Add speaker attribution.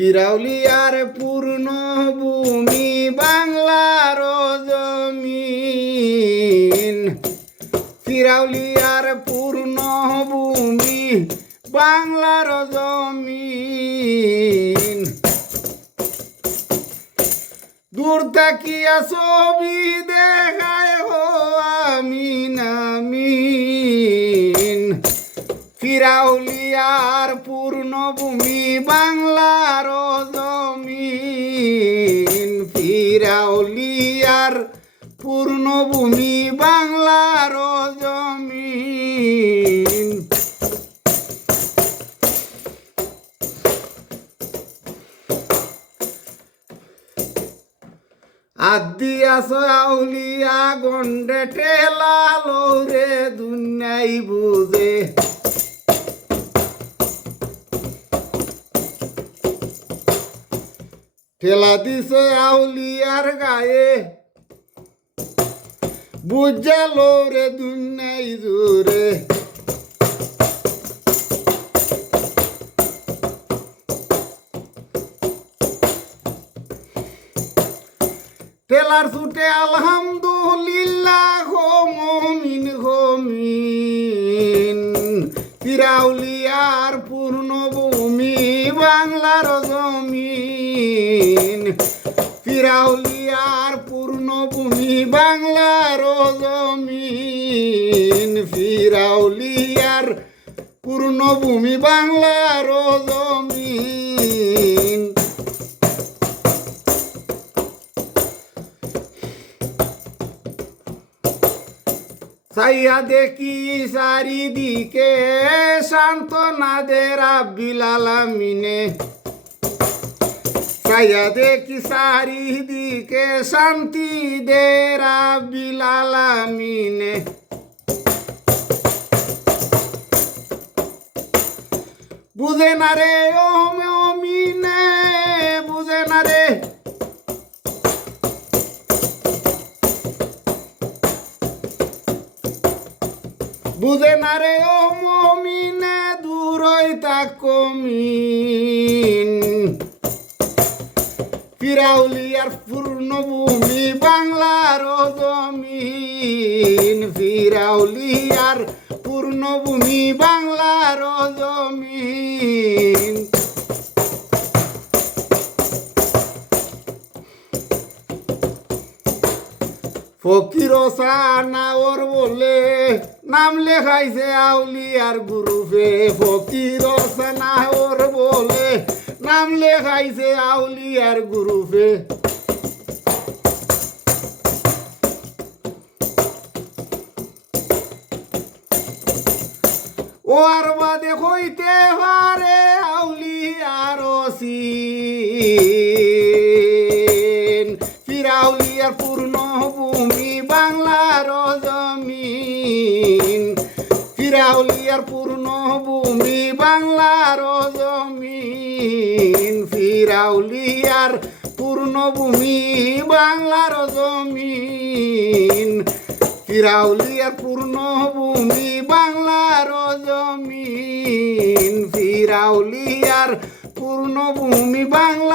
Speaker 1: ফিরাউলিয়ার পূর্ণ ভূমি, বাংলার জমিন। ফিরাউলিয়ার পূর্ণ ভূমি, বাংলার জমিন। দূর তাকিয়া ছবি দেখায় হো আমিন আমিন। ফিরাউলিয়ার পূর্ণভূমি বাংলার জমিন। ফিরাউলিয়ার পূর্ণভূমি বাংলার জমিন। আদিয়াস আউলিয়া গন্ডে টেলা লৌরে দুনিয়াই বুঝে ঠেলা দিছে আউলিয়ার গায়ে। বুঝালো রে দুনিয়াই জোরে টেলার ছুটে আলহামদুলিল্লাহ হো মমিন হো মিন। ফিরাউলিয়ার পূর্ণভূমি, বাংলার জমিন। ফিরাউলিয়ার পূর্ণভূমি বাংলার জমিন। ফিরাউলিয়ার পূর্ণভূমি বাংলার জমিন। সাইয়া দেখি চারিদিকে সান্ত্বনা দে রাব্বিল সাইয়া দেখি চারিদিকে শান্তি দে রাব্বিল আলামিনে বুঝে না রে ও মিনে বুঝে না রে। বুঝে না রে ও মমিনে দূরই তা কমিন ফিরাউলিয়ার পূর্ণভূমি, বাংলার জমিন। ফিরাউলিয়ার পূর্ণভূমি, বাংলার জমিন। ফকির সানাওর বলে নাম লেখাইছে আউলিয়ার গ্রুপে। ফকির সানাওর বলে নাম লেখাইছে আউলিয়ার গ্রুপে। ওর বাদে হইতে পারে আউলিয়ার সিন ফিরাউলিয়ার পূর্ণ ভূমি বাংলার জমিন। ফিরাউলিয়ার পূর্ণ ভূমি বাংলার জমিন। ফিরাউলিয়ার পূর্ণভূমি বাংলার জমিন। ফিরাউলিয়ার পূর্ণভূমি বাংলার জমিন। ফিরাউলিয়ার পূর্ণ ভূমি বাংলার জমিন